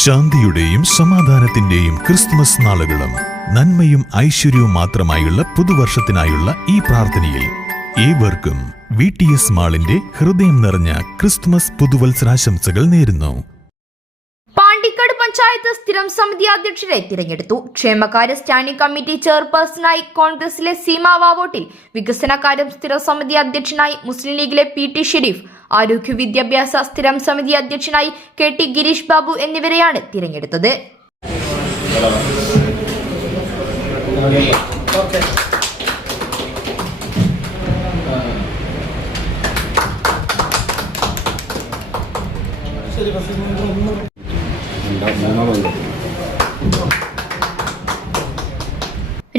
ശാന്തിയുടെയും സമാധാനത്തിന്റെയും ക്രിസ്തുമസ് നാളുകളും നന്മയും ഐശ്വര്യവും മാത്രമായുള്ള പുതുവർഷത്തിനായുള്ള ഈ പ്രാർത്ഥനയിൽ ഏവർക്കും VTS മാളിന്റെ ഹൃദയം നിറഞ്ഞ ക്രിസ്തുമസ് പുതുവത്സരാശംസകൾ നേരുന്നു. പാണ്ടിക്കാട് പഞ്ചായത്ത് സ്ഥിരം സമിതി അധ്യക്ഷരെ തിരഞ്ഞെടുത്തു. ക്ഷേമകാര്യ സ്റ്റാൻഡിംഗ് കമ്മിറ്റി ചെയർപേഴ്സണായി കോൺഗ്രസിലെ സീമ വാവോട്ടിൽ, വികസനകാര്യം സ്ഥിരം സമിതി അധ്യക്ഷനായി മുസ്ലിം ലീഗിലെ PT ഷെരീഫ്, ആരോഗ്യ വിദ്യാഭ്യാസ സ്ഥിരം സമിതി അധ്യക്ഷനായി KT ഗിരീഷ് ബാബു എന്നിവരെയാണ് തിരഞ്ഞെടുത്തത്.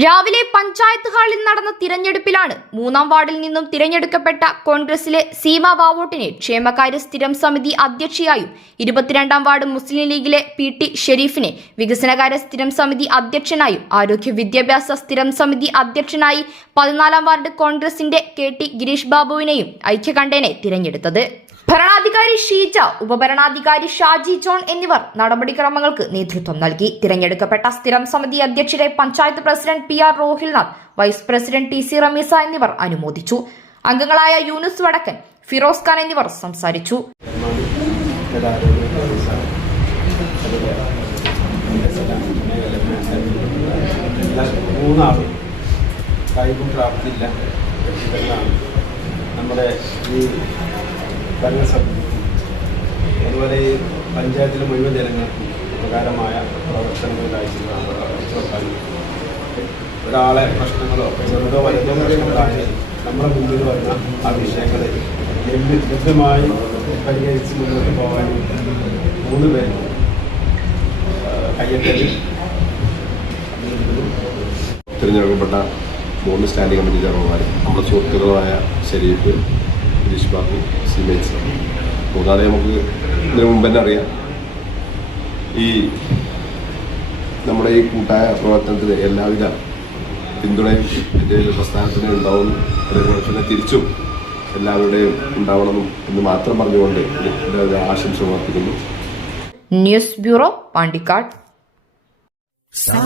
രാവിലെ പഞ്ചായത്ത് ഹാളിൽ നടന്ന തിരഞ്ഞെടുപ്പിലാണ് 3-ാം വാർഡിൽ നിന്നും തിരഞ്ഞെടുക്കപ്പെട്ട കോൺഗ്രസിലെ സീമ വാവോട്ടിനെ ക്ഷേമകാര്യ സ്ഥിരം സമിതി അധ്യക്ഷയായും, 22-ാം വാർഡ് മുസ്ലിം ലീഗിലെ PT ഷെരീഫിനെ വികസനകാര്യ സ്ഥിരം സമിതി അധ്യക്ഷനായും, ആരോഗ്യ വിദ്യാഭ്യാസ സ്ഥിരം സമിതി അധ്യക്ഷനായി 14-ാം വാർഡ് കോൺഗ്രസിന്റെ KT ഗിരീഷ് ബാബുവിനെയും ഐക്യകണ്ഠേന തിരഞ്ഞെടുത്തത്. ഭരണാധികാരി ഷീജ, ഉപഭരണാധികാരി ഷാജി ജോൺ എന്നിവർ നടപടിക്രമങ്ങൾക്ക് നേതൃത്വം നൽകി. തിരഞ്ഞെടുക്കപ്പെട്ട സ്ഥിരം സമിതി അധ്യക്ഷരെ panchayat president PR Rohilnath, vice president TC Ramisa എന്നിവർ അനുമോദിച്ചു. അംഗങ്ങളായ യൂനുസ് വടക്കൻ, ഫിറോസ് ഖാൻ എന്നിവർ സംസാരിച്ചു. നമ്മുടെ ഈ ഭരണസമിതി അതുപോലെ ഈ പഞ്ചായത്തിലെ മുഴുവൻ ജനങ്ങൾക്കും ഉപകാരമായ പ്രവർത്തനങ്ങൾ കാഴ്ചവെക്കാൻ ഒരാളെ പ്രശ്നങ്ങളോ ചെറുതോ വലുതോ പ്രശ്നങ്ങളാണ് നമ്മുടെ മുന്നിൽ വരുന്ന ആ വിഷയങ്ങളെ ലഭ്യമായി പരിഹരിച്ച് മുന്നോട്ട് പോകാൻ 3 പേർ കയ്യെത്തലിൽ തിരഞ്ഞെടുക്കപ്പെട്ട 3 സ്റ്റാൻഡിംഗ് കമ്മിറ്റി ചെയർമാന്മാർ, നമ്മുടെ സുഹൃത്തുക്കളായ ഷെരീഫ്, ഗിരീഷ് ബാബു, സീമേജ്. കൂടാതെ നമുക്ക് ഇതിനു മുമ്പ് തന്നെ അറിയാം, ഈ നമ്മുടെ ഈ കൂട്ടായ പ്രവർത്തനത്തിന് എല്ലാവിധ പിന്തുണയും പ്രസ്ഥാനത്തിന് ഉണ്ടാവുന്നു. അതുപോലെ തിരിച്ചും എല്ലാവരുടെയും ഉണ്ടാവണമെന്നും എന്ന് മാത്രം പറഞ്ഞുകൊണ്ട് ആശംസ സമർപ്പിക്കുന്നു. News bureau, Pandikkad. Sa